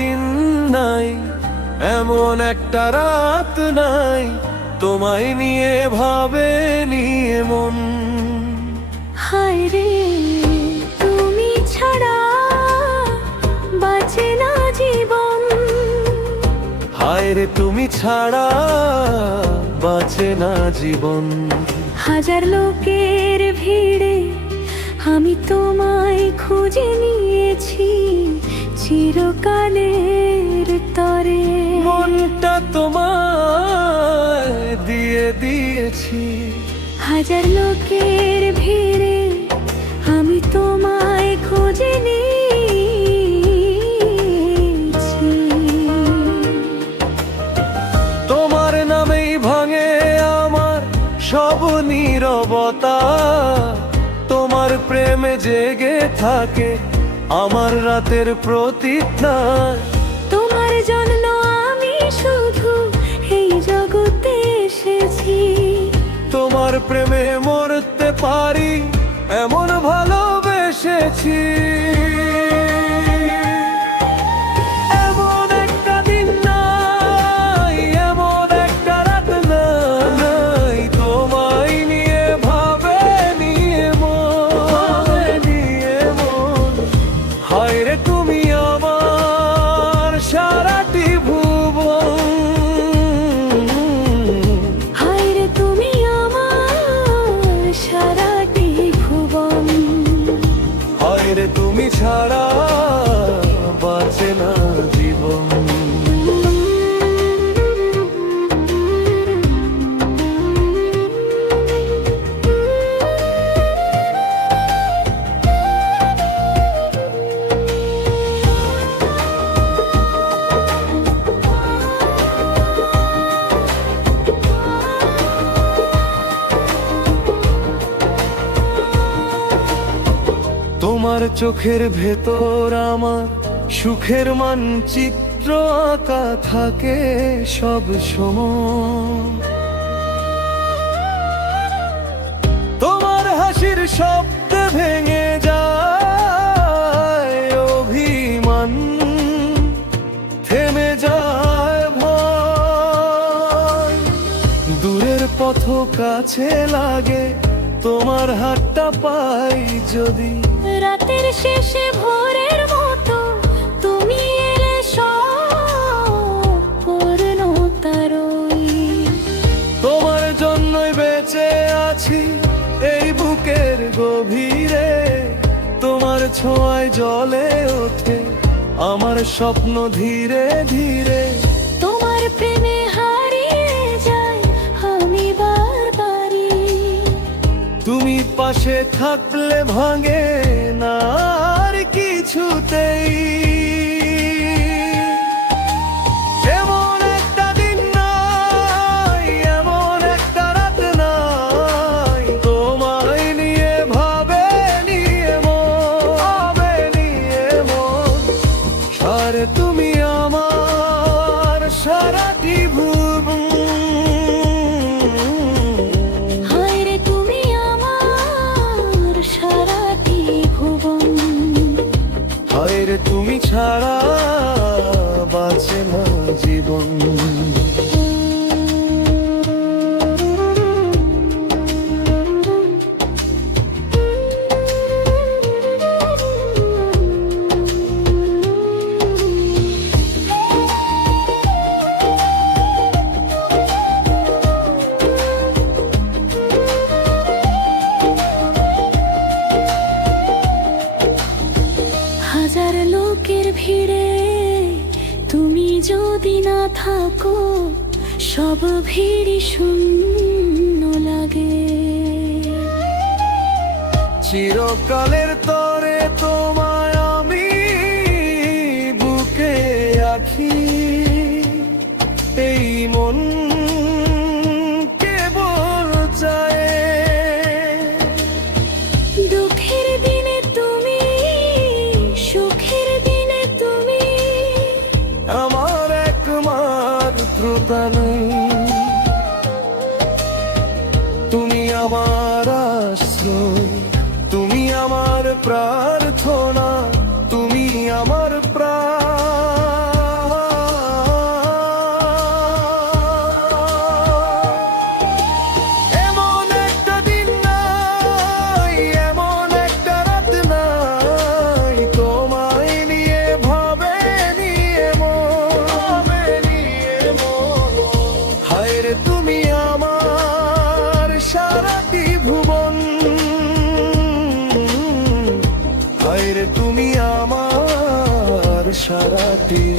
দিন নাই, এমন একটা রাত নাই তোমায় নিয়ে ভাবেনি মন। হায় রে তুমি ছাড়া বাঁচে না জীবন, হায় রে তুমি ছাড়া বাঁচে না জীবন। হাজার লোকের ভিড়ে আমি তোমায় খুঁজে নিয়েছি চিরকালের তরে। মনটা তোমায় দিয়ে দিয়েছি, হাজার লোকের ভিড়ে আমি তোমায় খুঁজে নিয়েছি। তোমার নামেই ভাঙে আমার সব নীরবতা, তোমার প্রেমে জেগে থাকে আমার রাতের প্রতিজ্ঞা। তোমার জন্য আমি শুধু এই জগতে এসেছি, তোমার প্রেমে মরতে পারি এমন ভালোবেসেছি। এমন একটা দিন নাই, এমন একটা রাত নাই তোমায় নিয়ে ভাবেনি মন। হায় রে তুমি আমার সারাটি ভুবন, হায় রে তুমি আমার সারাটি ভুবন। হায় রে তুমি ছাড়া বাঁচে না জীবন। তোমার চোখের ভেতর আমার সুখের মানচিত্র আঁকা থাকে সব সময়। তোমার হাসির শব্দে ভেঙে যায় অভিমান, থেমে যায় ভয়। দূরের পথ কাছে লাগে তোমার হাতটা পাই যদি। রাতের শেষে ভোরের মতো তুমি এলে সব পূর্ণতারই। তোমার জন্যই বেঁচে আছি এই বুকের গভীরে, তোমার ছোঁয়ায় জ্বলে ওঠে আমার স্বপ্ন ধীরে ধীরে। তোমার প্রেমে হারিয়ে যাই আমি বারবারই, তুমি পাশে থাকলে ভাঙে না আর কিছুতেই। এমন একটা দিন নাই, এমন একটা রাত নাই তোমায় নিয়ে ভাবেনি মন। আর তুমি আমার সারাটি ভুবন, হায় রে তুমি আমার সারাটি ভুবন। হায় রে তুমি ছাড়া বাঁচে না জীবন। হাজার লোকের ভিড়ে তুমি যদি না থাকো সব ভিড়ই শূন্য লাগে। চিরকালের তরে তোমায় আমি বুকে রাখি, এই মন কেবল চায়। দুঃখের দিনে তুমি, সুখের দিনে তুমি আমার একমাত্র প্রাণ। তুমি আমার আশ্রয়, তুমি আমার প্রার্থনা, তুমি আমার প্রাণ। মাটি